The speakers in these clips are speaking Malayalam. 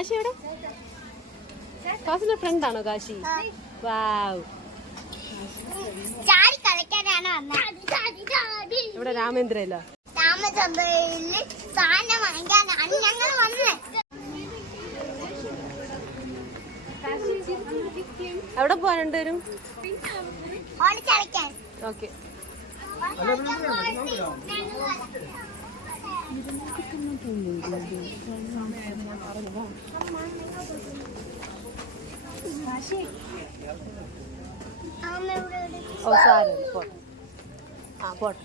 കാശി എവിടെ? കാശിന്റെ ഫ്രണ്ട് ആണോ കാശി? വാവ്. ഇവിടെ രാമേന്ദ്രയിലോ? രാമചന്ദ്രയില് സാധനം വാങ്ങിക്കാനാണ് ഞങ്ങൾ വന്നത്. എവിടെ പോവാൻ രണ്ടുപേരും? ഓക്കെ. ഓ സാരമില്ല, പോട്ടെ. ആ പോട്ടെ.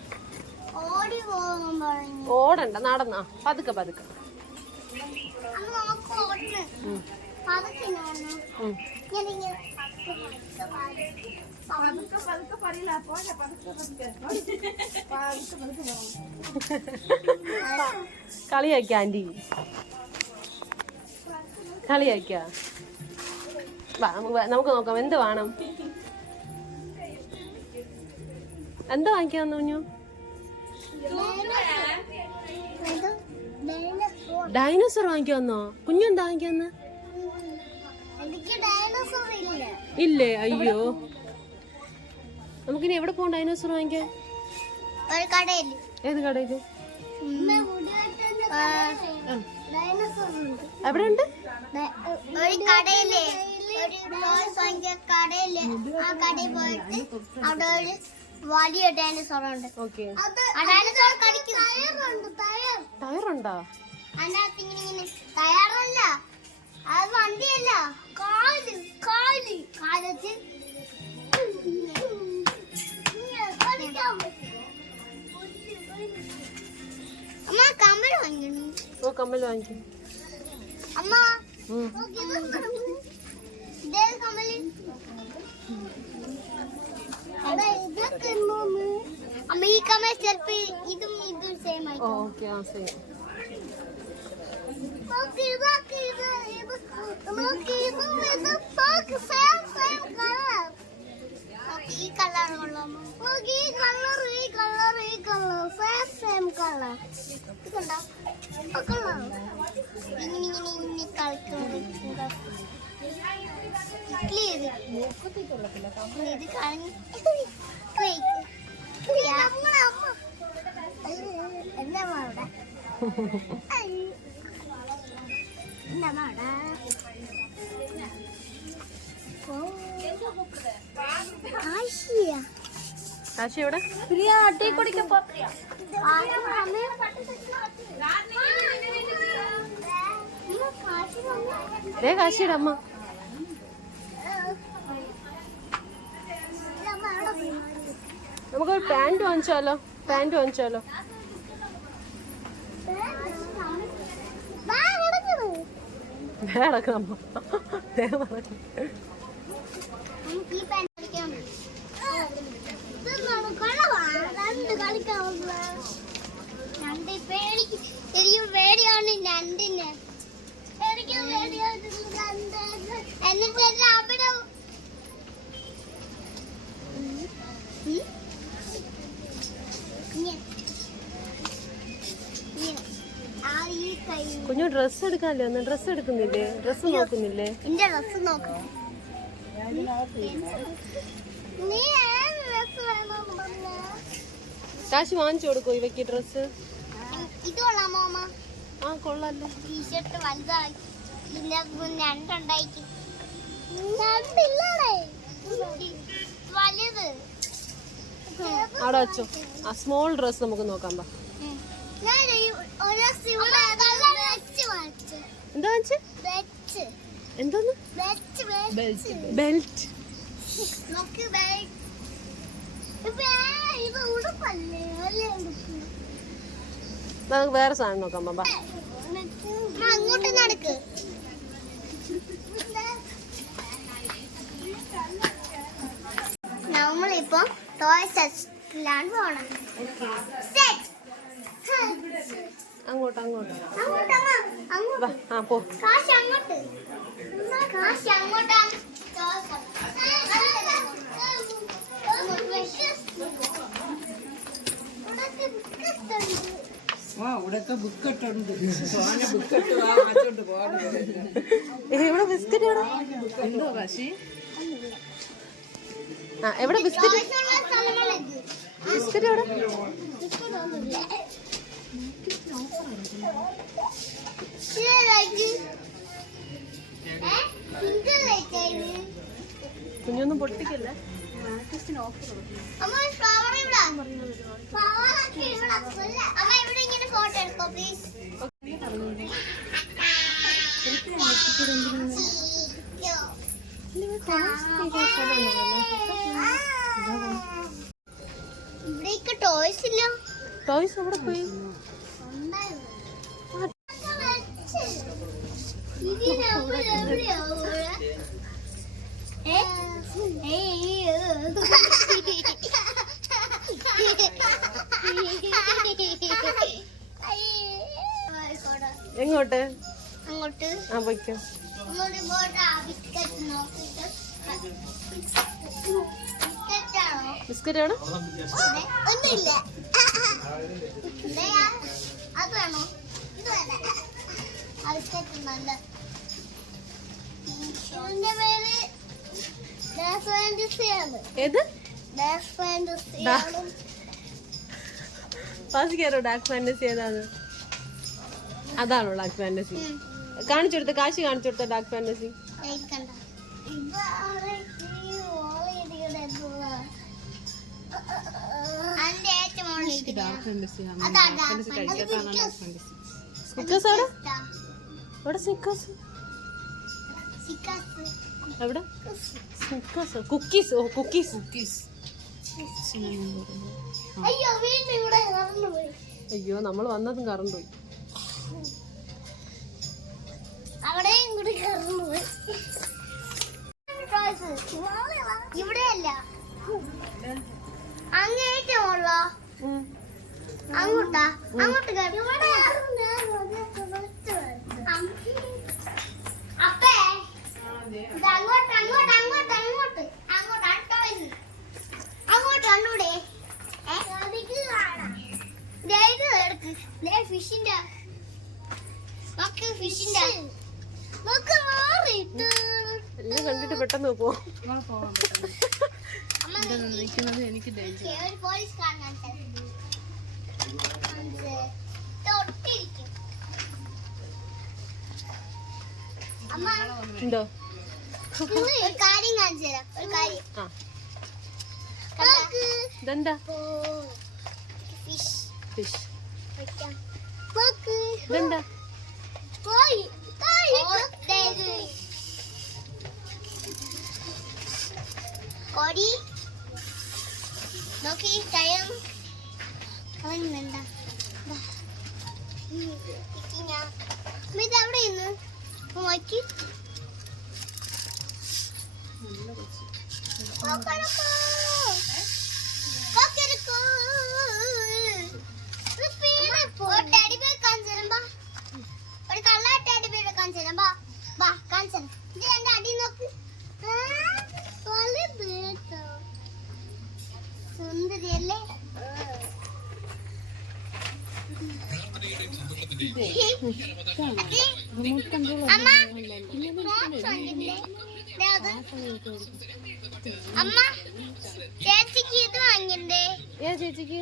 ഓടണ്ട, നടന്നാ പതുക്കെ പതുക്കെ. കളിയാക്ക ആന്റി, കളിയാക്ക. നമുക്ക് നോക്കാം എന്ത് വേണം. എന്താ വാങ്ങിക്കാന്ന് കുഞ്ഞു? ഡൈനോസർ വാങ്ങിക്കാന്നോ? കുഞ്ഞെന്താ വാങ്ങിക്കാന്ന്? ഇല്ലേ? അയ്യോ, നമുക്കിനി എവിടെ പോകാം ഡൈനോസർ വാങ്ങിക്കാൻ? ഏത് കടയില്? എവിടെ ഉണ്ട്? ഒരു കടയില്, ഒരു ടോയ്സ് വാങ്ങിയ കടയില്. ആ കടയിൽ പോയിട്ട് അവിടെ ഒരു വലിയ ഡൈനോസർ ഉണ്ട്. ടയറുണ്ടോ? അതിനകത്ത് ഇങ്ങനെ ടയറല്ല, അത് വണ്ടിയല്ല, കാല് കാല് കാലത്ത് അമ്മ കമ്മൽ വാങ്ങിക്കണു. ഓ കമ്മൽ വാങ്ങിക്കും അമ്മ. ഇതേത് കമ്മല്? അമ്മ ഈ കമ്മൽ ചിലപ്പോ ഇതും സെയിം ആയി. ഓക്കെ, ആ സെയിം. ഈ കളർ കൊള്ളാമോ? ഈ കളർ, ഈ കളർ, ഈ കളർ സെയിം കളർ. ഇത് കണ്ടോ? ഇങ്ങനെ കളിക്കുന്നത് ഇത് കളഞ്ഞ് എന്താ അവിടെ? കാശി എവിടെ? കാശിയുടെ അമ്മ. നമുക്കൊരു പാന്റ് വാങ്ങിച്ചാലോ? പാന്റ് വാങ്ങിച്ചാലോ? നടക്കമ്മ. പേടിയാണ് രണ്ടിന്. എന്നിട്ട് അവിടെ കുഞ്ഞു ഡ്രസ് എടുക്കാല്ലോ? ഒന്ന് ഡ്രസ് എടുക്കുന്നില്ലേ? ഡ്രസ് നോക്കുന്നില്ലേ? എന്റെ ഡ്രസ് നോക്കാം. കാശി വാങ്ങിച്ചു കൊടുക്കോ ഇവയ്ക്ക് ഡ്രസ്? ഇത് കൊള്ളാമോ അമ്മ? ആ കൊള്ളാല്ലോ. ടീഷർട്ട് വലുതായി, ഇതിന്റെ രണ്ടുണ്ടായിട്ട് വലുത് അവിടെ വെച്ചോ. ആ സ്മോൾ ഡ്രസ് നമുക്ക് നോക്കാം. എന്താ വാങ്ങിച്ചേ? എന്തോന്ന്? ബെൽറ്റ്. നമുക്ക് വേറെ സാധനം നോക്കാം. ബാബാ അങ്ങോട്ട് നടക്ക്. നമ്മളിപ്പോ ടോയ് സെക്ഷനിലാണ് പോണം. അങ്ങോട്ട് അങ്ങോട്ട് അങ്ങോട്ട് ആ പോ. കാശ് അങ്ങോട്ട്, കാശ് അങ്ങോട്ടാണ്. അവിടെയൊക്കെ ബുക്കിട്ടുണ്ട്. ബുക്കിട്ട് വാങ്ങിച്ചോണ്ട് പോകണം. എവിടെ ബിസ്ക്കറ്റ് എവിടെ? എന്തോ കാശി? ആ എവിടെ ബിസ്ക്കറ്റ്? ബിസ്ക്കറ്റ് എവിടെ? കുഞ്ഞൊന്നും പൊട്ടിക്കല്ലേ? ഇവിടേക്ക് ടോയ്സ് ഇല്ല. ടോയ്സ് എവിടെ പോയി? എങ്ങോട്ട്? അങ്ങോട്ട് ആ പോയിക്കോ. അങ്ങോട്ട് പോട്ടെ. ബിസ്ക്കറ്റ് നോക്കിട്ട് ബിസ്ക്കറ്റാണോ? ബിസ്ക്കറ്റ് എവിടെ? ഒന്നുമില്ല. അത് വേണോ? ഇത് വേണ്ട. ബിസ്ക്കറ്റ് നല്ല. ഇതിന്റെ പേര് ഡാർക്ക് ഫാന്റസി ആണ്. ഏത്? ഡാർക്ക് ഫാന്റസി ആണ്. ഫാസിക്കാരോ ഡാർക്ക് ഫാന്റസി ഏതാണ്? അതാണോ ഡാർക്ക് ഫാന്റസി? കാണിച്ചു കൊടുത്ത കാശി കാണിച്ചു കൊടുത്ത ഡാർക്ക് ഫാന്റസി. സ്നിക്കേഴ്സ് എവിടെ? എവിടെ സ്നിക്കേഴ്സ്? എവിടെ സ്നിക്കേഴ്സ്? കുക്കീസ്. ഓ കുക്കീസ്. അയ്യോ നമ്മൾ വന്നതും കറണ്ട് പോയി. അവിടെയും കൂടി കറന്നു പോയി. ഇവിടെയല്ല, അങ്ങേറ്റമുള്ള അങ്ങോട്ടാ. അങ്ങോട്ട് അപ്പേ ഇത് അങ്ങോട്ട് അങ്ങോട്ട് അങ്ങോട്ട് അങ്ങോട്ട് അങ്ങോട്ട് അടുത്തോട്ട് അങ്ങോട്ട് കണ്ടൂടെ? ഫിഷിന്റെ ഫിഷിന്റെ എല്ലാം കണ്ടിട്ട് പെട്ടെന്ന് പോ. എനിക്ക് പോലീസ് കാണാൻ തൊട്ടിരിക്കും. അമ്മ എന്തോ ഒരു കാര്യം കാണിച്ചു തരാം. ഒരു കാര്യം. ഇതെന്താ? Fish fish. ഇതെന്താ? കൊടി നോക്കി ടയം കളഞ്ഞെന്താ ഇതവിടെ ഇന്ന് നോക്കി ഒരു കള്ളാട്ട അടിപൊളി കാണിച്ചു കാണിച്ചു. ഇത് രണ്ട് അടി നോക്ക്. സുന്ദരിയല്ലേ? അമ്മ ചേച്ചിക്ക് ഇത് വാങ്ങിണ്ടേ? ഏ ചേച്ചിക്ക്?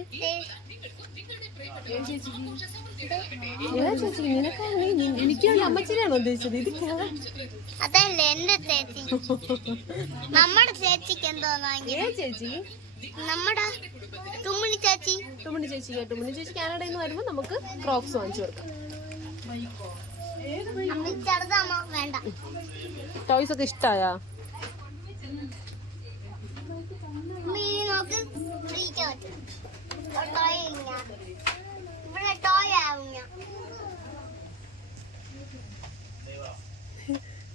എനിക്കാണ് അമ്മച്ചിനെയാണോ ഉദ്ദേശിച്ചത്? ഇത് അതല്ലേ എന്റെ ചേച്ചി. നമ്മുടെ ചേച്ചിക്ക് എന്തോ വാങ്ങി? ഏ ചേച്ചി? നമ്മുടെ തുമ്മിണി ചേച്ചി. തുമ്മിണി ചേച്ചിക്ക്. തുമ്മിണി ചേച്ചി കാനഡയിൽ നിന്ന് വരുമ്പോ നമുക്ക് ക്രോക്സ് വാങ്ങിച്ചു കൊടുക്കാം. ചെറുതാമോ? വേണ്ട. ടോയ്സ് ഒക്കെ ഇഷ്ടായാ? നോക്ക് ഇവിടെ ടോയ് ആവുന്ന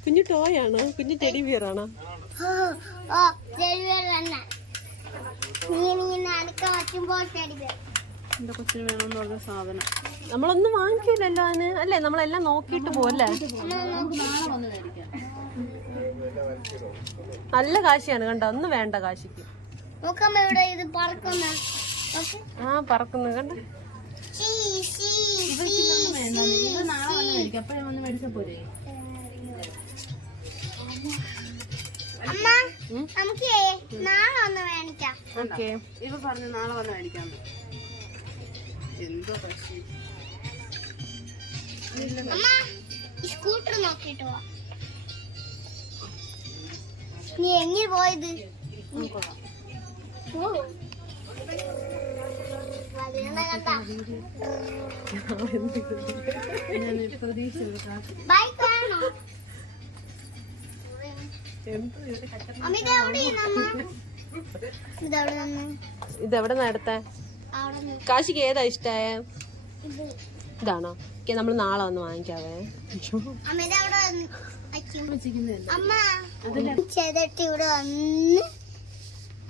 കുഞ്ഞു ടോയ് ആണോ? കുഞ്ഞു ടെഡി ബിയർ ആണോ? എന്റെ കൊച്ചിന് വേണമെന്ന് പറഞ്ഞ സാധനം നമ്മളൊന്നും വാങ്ങിക്കില്ലല്ലോ അതിന് അല്ലേ? നമ്മളെല്ലാം നോക്കിയിട്ട് പോവല്ലേ? നാളെ വന്ന് മേടിക്കാം. നല്ല കാശിയാണ് കണ്ടോ. ഒന്നും വേണ്ട കാശിക്ക്. നോക്കാമ്മ ഇവിടെ ഇത് പറക്കുന്ന. ആ പറക്കുന്നു കണ്ട. ഇവയ്ക്കിതൊന്നും വേണ്ട, ഇത് നാളെ വന്ന് മേടിക്കാം. അപ്പഴേ വന്ന് മേടിച്ചാ പോരെ. അമ്മ നമുക്ക് നാളെ ഒന്ന് മേടിക്കാം. ഓക്കെ. ഇവ പറഞ്ഞു നാളെ വന്ന് മേടിക്കാന്ന്. എന്തോ പക്ഷി. അമ്മ ഈ സ്കൂട്ടർ നോക്കിട്ട് പോവാ. നീ എങ്ങനെ പോയത്? ഞാൻ പ്രതീക്ഷിച്ചത് ബൈക്ക് വേണോ? അമ്മ ഇതെവിടെ നടത്ത? കാശിക്ക് ഏതാ ഇഷ്ടായ? ഇതാണോ? നമ്മൾ നാളെ വന്ന് വാങ്ങിക്കാവേ. അമ്മ ചെയ്തിട്ട് ഇവിടെ വന്ന്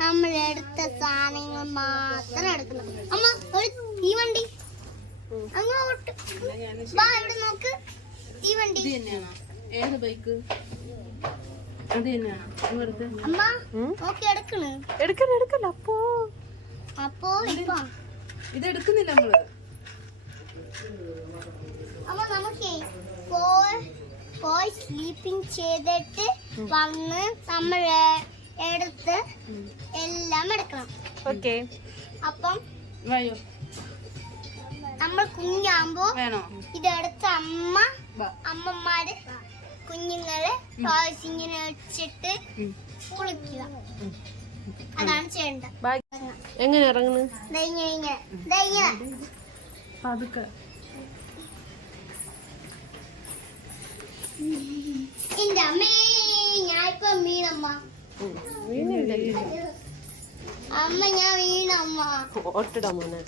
നമ്മളെടുത്ത സാധനങ്ങൾ മാത്രം എടുക്കണം. അമ്മ ഒരു തീവണ്ടി അങ്ങോട്ട് വാ, ഇവിടെ നോക്ക്. തീവണ്ടി ഇത് തന്നെയാണോ? ഏത് ബൈക്ക്? അത് തന്നെയാണോ? ഇവിടുത്തെ അമ്മ നോക്കി എടുക്കണ്. എടുക്കല്ല. അപ്പോ ഇപ്പൊ ഇത് എടുക്കുന്നില്ല നമ്മള്. അമ്മ നമുക്ക് പോയി സ്ലീപ്പിംഗ് ചെയ്തിട്ട് വന്ന് നമ്മൾ എടുത്ത് എല്ലാം എടുക്കണം. ഓക്കെ. അപ്പം വയോ നമ്മൾ കുഞ്ഞാകുമ്പോ വേണോ? ഇതെടുത്ത് അമ്മമാര് കുഞ്ഞുങ്ങള് ടോയ്സ് ഇങ്ങനെ വെച്ചിട്ട് കുളിക്കുക. അതാണ് ചെയ്യേണ്ടത്. എങ്ങനെ ഇറങ്ങുന്നു? പതുക്കെ. എന്റെ അമ്മേ, ഞാൻ ഇപ്പൊ വീണമ്മ. അമ്മ ഞാൻ വീണമ്മ. ഓട്ടിടാ മോനെ.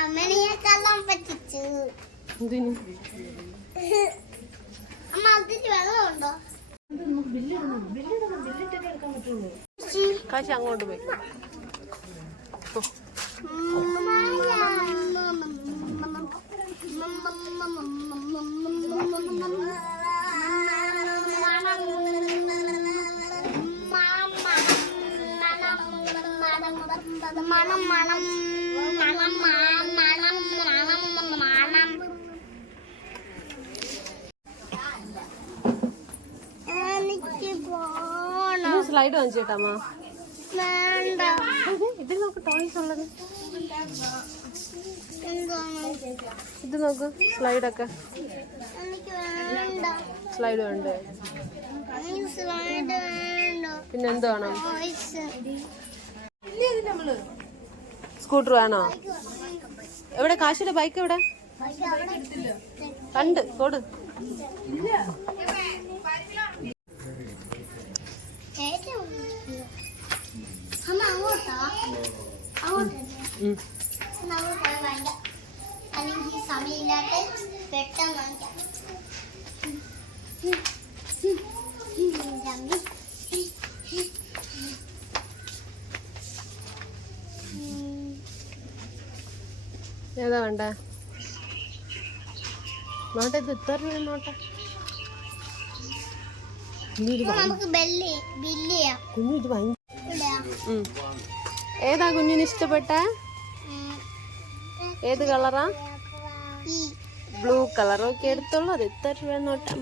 അമ്മനെ ഞാൻ കള്ളാൻ പറ്റിച്ചു. അമ്മ അതിന് വെള്ളമുണ്ടോ? കാശി അങ്ങോട്ട് പോയി. മണം മണം മണം മണം മണം മണം. എനിക്ക് പോണം. സ്ലൈഡ് വാങ്ങിച്ചേട്ടാമ്മ. വേണ്ട. ഇതിൽ നോക്ക് ടോയ്സ് ഉള്ളത്. എന്താണ്? ഇത് നോക്ക് സ്ലൈഡൊക്കെ. എനിക്ക് വേണ്ട. സ്ലൈഡ് വേണ്ടേ? എനിക്ക് സ്ലൈഡ് വേണ്ട. പിന്നെ എന്ത് വേണം? ടോയ്സ്. സ്കൂട്ടർ വേണോ? എവിടെ കാശിയുടെ ബൈക്ക് എവിടെ? കണ്ട് കൊടു. അമ്മ അങ്ങോട്ടാ? അങ്ങോട്ട് നമുക്ക് വാങ്ങിക്കാം. അല്ലെങ്കിൽ സമയമില്ലാത്ത പെട്ടെന്ന് വാങ്ങിക്കാം. ഏതാ വേണ്ട? നോട്ടെ, ഇത് ഇത്ര രൂപ നോട്ടെ. നമുക്ക് ബില്ല് ചെയ്യാം. കുഞ്ഞു ഇത് ഭയങ്കര. ഏതാ കുഞ്ഞിന് ഇഷ്ടപ്പെട്ട? ഏത് കളറാ? Blue colour. ഓക്കെ, എടുത്തോളൂ. അത് ഇത്ര രൂപ നോട്ടെ.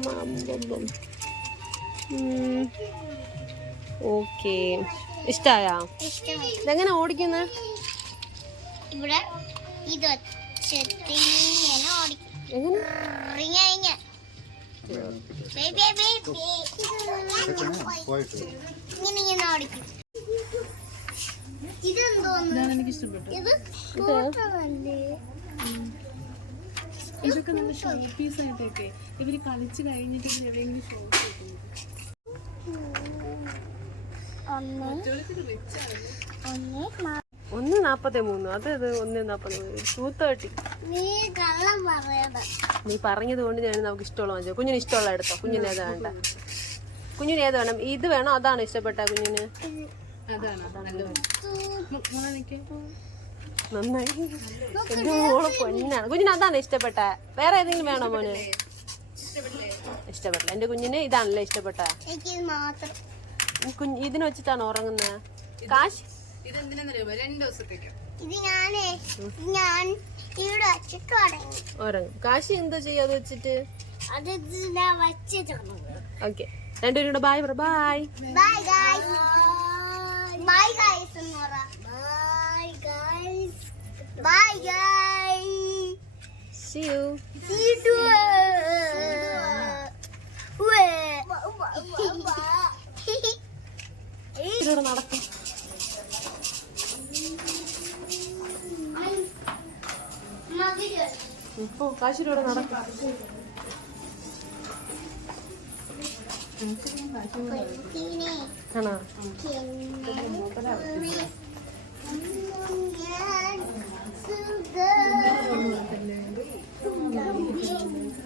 ഓക്കെ, ഇഷ്ടായാ? ഇതെങ്ങനെ ഓടിക്കുന്ന? ഇവിടെ ഇത് വെച്ചിട്ട് ഇങ്ങനെ ഓടിക്കും. എങ്ങനെ? ഇങ്ങനെ ഓടിക്കും. ഇതെന്തോന്ന്? എനിക്ക് ഇഷ്ടപ്പെട്ടു. ഇത് സ്കൂട്ടറല്ലേ? ഇതൊക്കെ നല്ല ഷോ പീസ് ആയിട്ടൊക്കെ ഇവര് കളിച്ച് കഴിഞ്ഞിട്ട് എവിടെയെങ്കിലും ഷോ കിട്ടും. 1.43. അതായത് 1.43. 230. നീ കള്ളം പറയണ്ട. നീ പറഞ്ഞത് കൊണ്ട് ഞാൻ നമുക്ക് ഇഷ്ടമുള്ള വാങ്ങിച്ചോ. കുഞ്ഞിന് ഇഷ്ടമുള്ള എടുത്തോ. കുഞ്ഞിന് ഏതാ വേണ്ട? കുഞ്ഞിന് ഏത് വേണം? ഇത് വേണോ? അതാണ് ഇഷ്ടപ്പെട്ട കുഞ്ഞിന്? നന്നായി. എന്റെ മോളെ പൊന്നാണ്. കുഞ്ഞിന് അതാണ് ഇഷ്ടപ്പെട്ട? വേറെ ഏതെങ്കിലും വേണോ മോന്? ഇഷ്ടപ്പെട്ടില്ല. എന്റെ കുഞ്ഞിന് ഇതാണല്ലേ ഇഷ്ടപ്പെട്ട? ഇതിന് വെച്ചിട്ടാണ് ഉറങ്ങുന്നത്. കാശ് ഇതെന്തിനാ 2 ദിവസത്തേക്ക് ഇത് ഞാൻ ഇവിടെ വെച്ചിട്ട് ഉറങ്ങി. ഉറങ്ങും. കാശി എന്തോ ചെയ്യാതെ വെച്ചിട്ട്? അത് ഞാൻ വെച്ചതാണ്. ഓക്കെ, രണ്ടുപേരും കൂടെ ബായ് പറ. Bye bye guys. Bye guys എന്ന് പറ. Bye guys. Bye guys. See you. See you too. ഇതിലൂടെ നടക്കും. ഇപ്പൊ കാശിലൂടെ നടക്കും. ആണോ?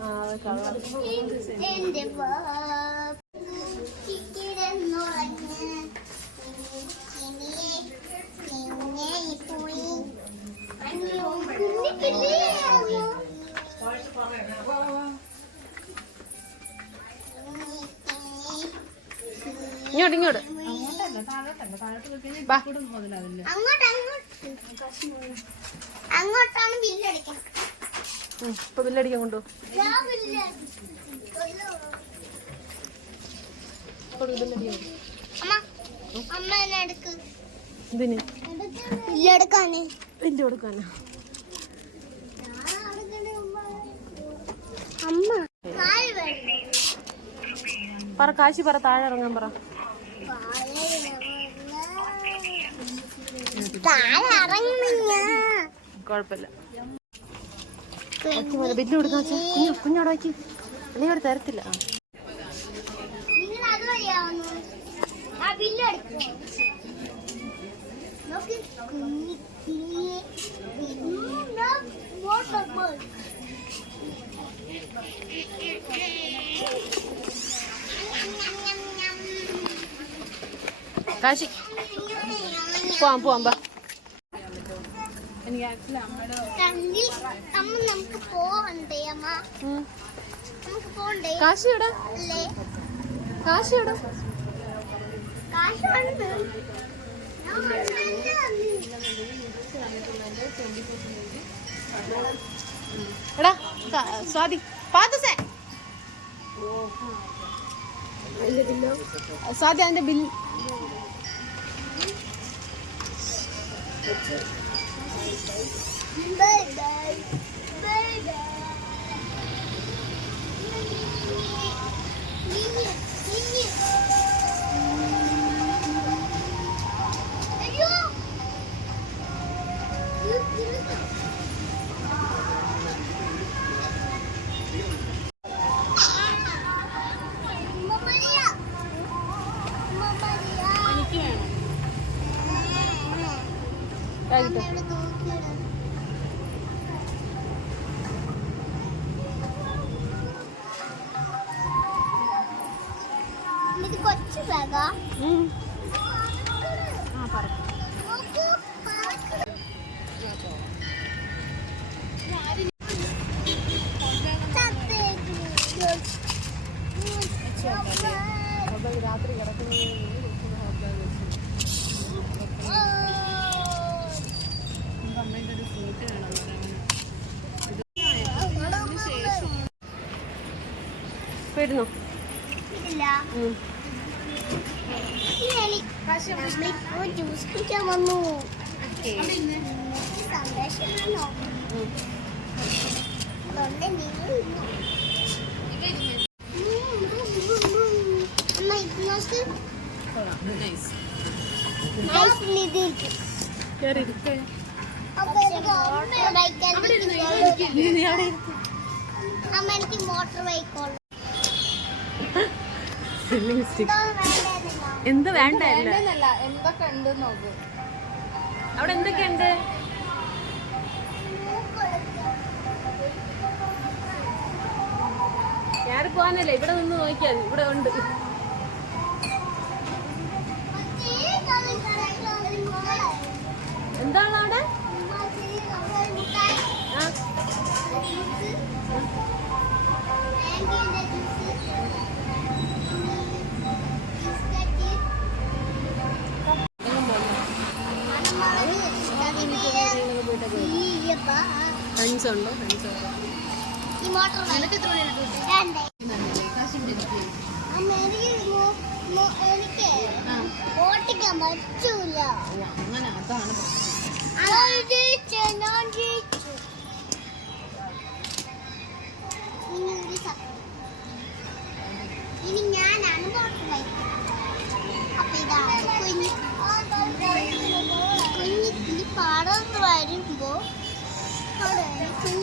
ആ, കള്ളം. എന്റെ കിടന്നുറങ്ങ് പോയി ഇങ്ങോട്ട് ബാ. അങ്ങോട്ടാണ് ബില്ലടിക്കണം. ഇപ്പൊ ബില്ലടിക്കാൻ കൊണ്ടു. അമ്മ എന്നെ എടുക്ക്. ഇതിന് ബില്ലെടുക്കാനേ. ബില്ല് കൊടുക്കാനാ? അമ്മ കായ് വേണ്ടേ? പറ കാശി പറ. താഴെ ഇറങ്ങാൻ പറ. താഴെ ഇറങ്ങുന്നില്ല. കുഴപ്പമില്ല. ബില്ല് കൊടുക്കാൻ കുഞ്ഞോടെ വെച്ച് നീ ഇവിടെ തരത്തില്ല. നിങ്ങൾ അതുവഴിയാവുന്നു. ആ ബില്ലെടുക്കും. കാശി പോവാം ബാ. എനിക്ക് ആക്ച്വലി അമ്മയുടെ അമ്മ നമുക്ക് പോവണ്ടേ? അമ്മ നമുക്ക് പോണ്ടേ? കാശി എവിടെ? അല്ലേ കാശി എവിടെ? കാശ് ഉണ്ട്. എടാ സ്വാതി പാത്തസേ സ്വാതി അതിന്റെ ബില്ല് ഇത് കൊച്ചു ബാഗാ. രാത്രി കിടക്കുന്നത് അമ്മയുടെ ഒരു ഫോട്ടോ കാണാൻ വരുന്നു. ഇല്ല. നമ്മളിപ്പോ ജ്യൂസ് കുടിക്കാൻ വന്നു. സന്തോഷമാണോ? അതുകൊണ്ട് നിങ്ങൾ അമ്മ ഇത് നോക്ക്. നൈസ് നിധിൽ. അപ്പൊ എനിക്ക് മോട്ടോർ ബൈക്ക് അമ്മ എനിക്ക് മോട്ടോർ ബൈക്ക് എന്ത് വേണ്ടല്ല എന്തൊക്കെ ഉണ്ട് നോക്ക്. അവിടെ എന്തൊക്കെയുണ്ട്? ഞാൻ പോവാനല്ലേ ഇവിടെ നിന്ന് നോക്കിയാൽ ഇവിടെ ഉണ്ട്. എന്താണ് അവിടെ? ആ ഫ്രണ്ട്സ് ഉണ്ട് ഈ മോട്ടോർ നിനക്ക് എത്ര മണി രണ്ടേ കാശിന്റെ അമ്മ എനിക്ക് ഓട്ടിക്കാൻ പറ്റൂല. അങ്ങനെ അതാണ് ഞാൻ ജയിച്ചു. ഇനി ഞാനാണ് മോട്ടോർ ബൈക്ക്. അപ്പൊ ഇതാണ് കുഞ്ഞി പാടം വരുമ്പോ അവിടെ കുഞ്ഞി